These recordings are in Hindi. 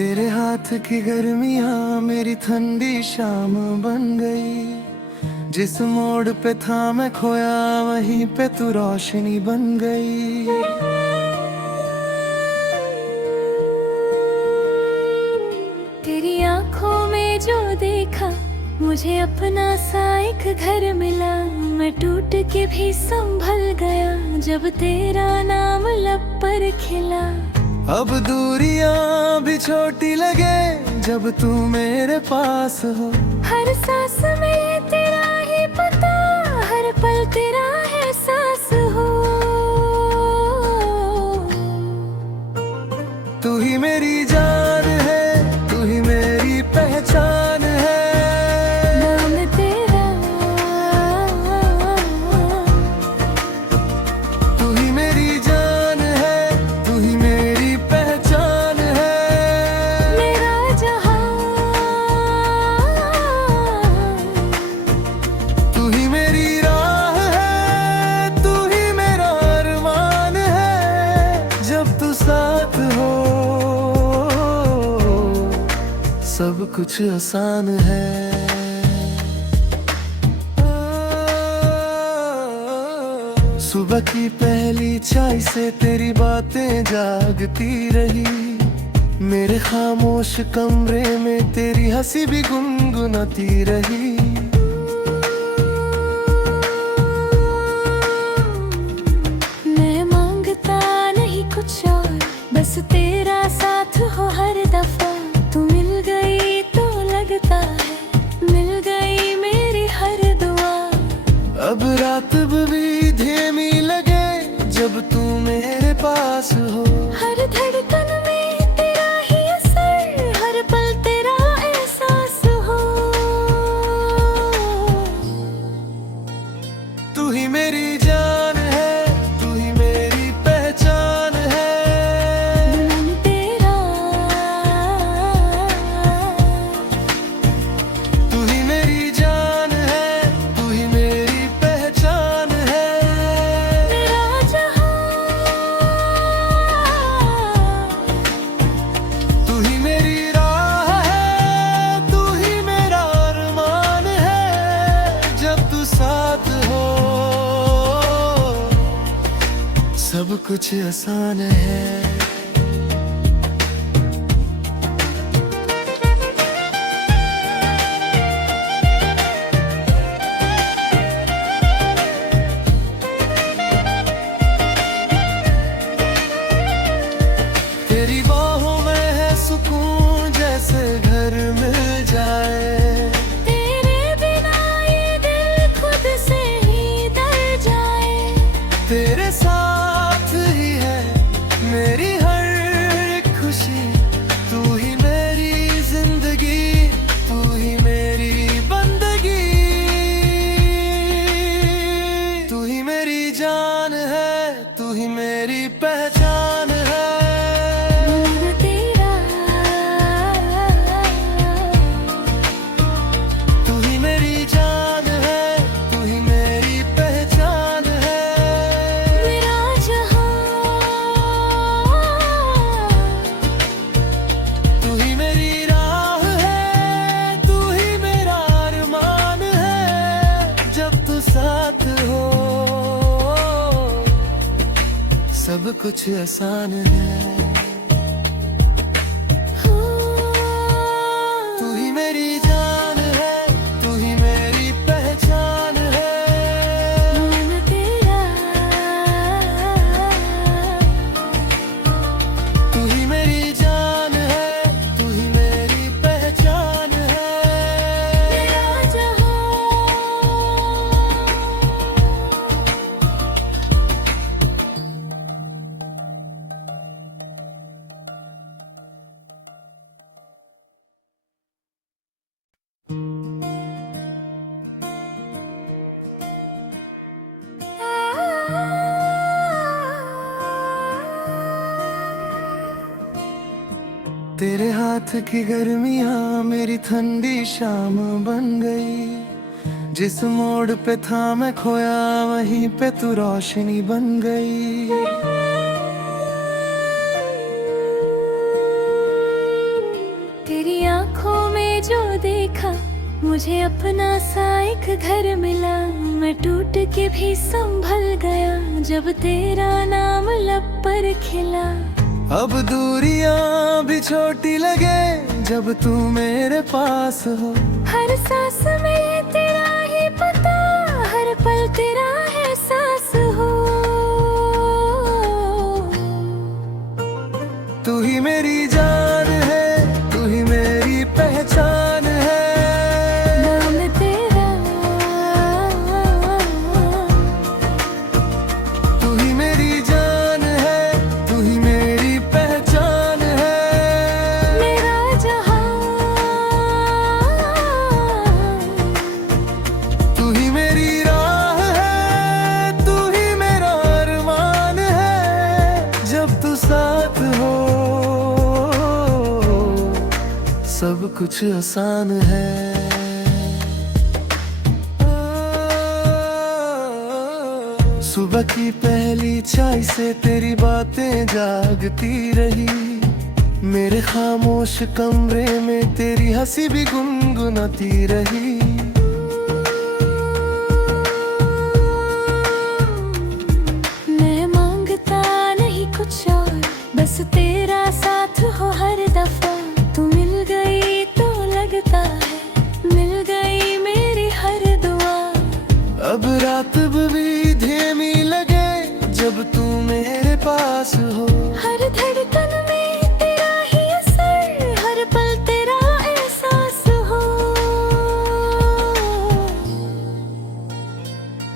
तेरे हाथ की गर्मियाँ मेरी ठंडी शाम बन गई। जिस मोड़ पे था मैं खोया वहीं पे तू रोशनी बन गई। तेरी आंखों में जो देखा मुझे अपना सा एक घर मिला। मैं टूट के भी संभल गया जब तेरा नाम लब पर खिला। अब दूरियां भी छोटी लगे जब तू मेरे पास हो। हर सांस में तेरा ही पता, हर पल तेरा एहसास हो। तू ही मेरी जान है, तू ही मेरी पहचान है। नाम तेरा, तू ही मेरी जान है, तू ही मेरी पहचान है। मेरा जहां, तू ही मेरी राह है, तू ही मेरा अरमान है। जब तू साथ हो सब कुछ आसान है। सुबह की पहली चाय से तेरी बातें जागती रही। मेरे खामोश कमरे में तेरी हंसी भी गुनगुनाती रही। मैं मांगता नहीं कुछ और, बस तेरा साथ हो हर दफा। तू मिल गई तो लगता है मिल गई मेरी हर दुआ। अब रात भी धीमी लगे जब तू मेरे पास हो। हर धड़कन में तेरा ही असर, हर पल तेरा एहसास हो। तू ही मेरी जान है, तू ही मेरी पहचान है। नाम तेरा, तू ही मेरी जान है, तू ही मेरी पहचान है। मेरा जहां, तू ही मेरी राह है, तू ही मेरा अरमान है। जब तू साथ हो सब कुछ आसान है। तेरी बाहों में है सुकून जैसे घर मिल जाए। तेरे बिना ये दिल खुद से ही डर जाए। तेरे साथ ही है मेरी हर एक खुशी। तू ही मेरी जिंदगी, तू ही मेरी बंदगी। तू ही मेरी जान है, तू ही मेरी पहचान है। नाम तेरा, तू ही मेरी जान है, तू ही मेरी पहचान है। मेरा जहां, तू ही मेरी राह है, तू ही मेरा अरमान है। जब तू साथ हो सब कुछ आसान है। तू ही मेरी जान है, तू ही मेरी पहचान है। नाम तेरा, तू ही मेरी जान है, तू ही मेरी पहचान है। मेरा जहां। तेरे हाथ की गर्मियाँ मेरी ठंडी शाम बन गई। जिस मोड़ पे था मैं खोया वहीं पे तू रोशनी बन गई। मुझे अपना सा एक घर मिला, मैं टूट के भी संभल गया जब तेरा नाम लब पर खिला। अब दूरियां भी छोटी लगे जब तू मेरे पास हो। हर सांस में तेरा ही पता, हर पल तेरा एहसास हो। तू ही मेरी जान है, तू ही मेरी पहचान है। नाम तेरा, तू ही मेरी जान है, तू ही मेरी पहचान है। मेरा जहां, तू ही मेरी राह है, तू ही मेरा अरमान है। जब तू साथ हो सब कुछ आसान है। सुबह की पहली चाय से तेरी बातें जागती रही। मेरे खामोश कमरे में तेरी हंसी भी गुनगुनाती रही। मैं मांगता नहीं कुछ और, बस तेरा साथ हो हर दफा। तू मिल गई तो लगता है मिल गई मेरी हर दुआ। अब रात भी धीमी लगे जब तू मेरे पास हो। हर धड़कन में तेरा ही असर, हर पल तेरा एहसास हो।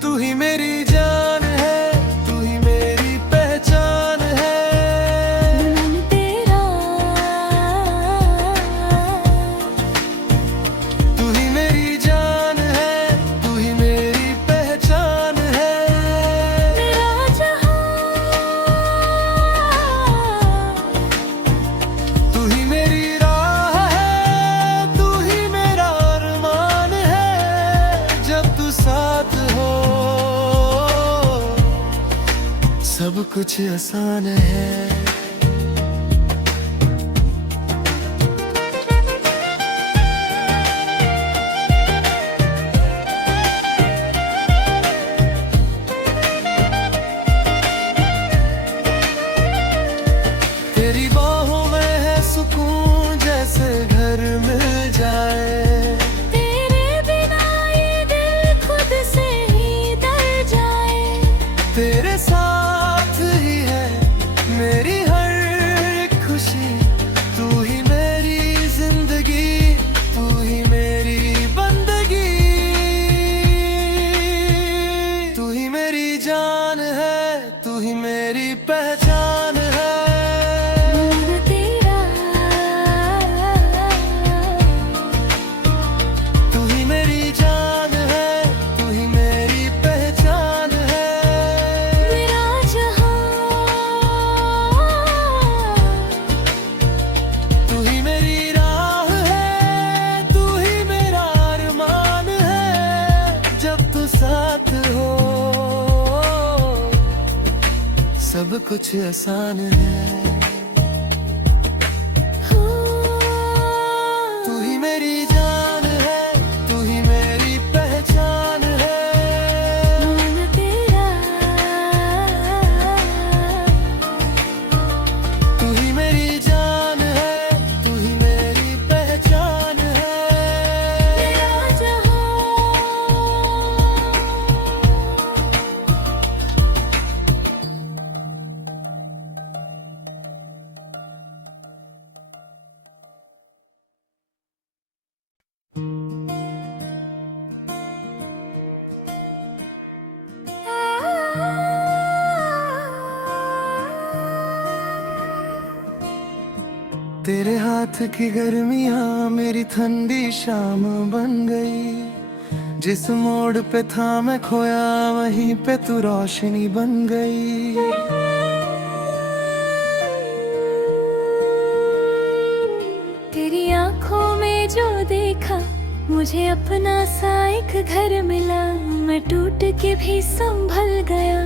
तू ही मेरी जान है, तू ही मेरी पहचान है। मन तेरा, तू ही मेरी जान है, तू ही मेरी पहचान है। मेरा जहां, तू ही मेरी राह है, तू ही मेरा अरमान है। जब तू साथ हो सब कुछ आसान है। तेरी बाहों में है सुकून जैसे घर मिल जाए। तेरे बिना ये दिल खुद से ही डर जाए। तेरे साथ ही है मेरी हर खुशी। तू ही मेरी जिंदगी, तू ही मेरी बंदगी। तू ही मेरी जान है, तू ही मेरी पहचान है। मन तेरा, तू ही मेरी जान है, तू ही मेरी पहचान है। मेरा जहां, तू ही मेरी राह है, तू ही मेरा अरमान है। जब तू साथ हो सब कुछ आसान है। तू ही मेरी जान है, तू ही मेरी पहचान है। मन तेरा, तू ही मेरी जान है, तू ही मेरी पहचान है। मेरा जहां। तेरे हाथ की गर्मियाँ मेरी ठंडी शाम बन गई। जिस मोड़ पे था मैं खोया वहीं पे तू रोशनी बन गई। तेरी आंखों में जो देखा, मुझे अपना सा एक घर मिला। मैं टूट के भी संभल गया।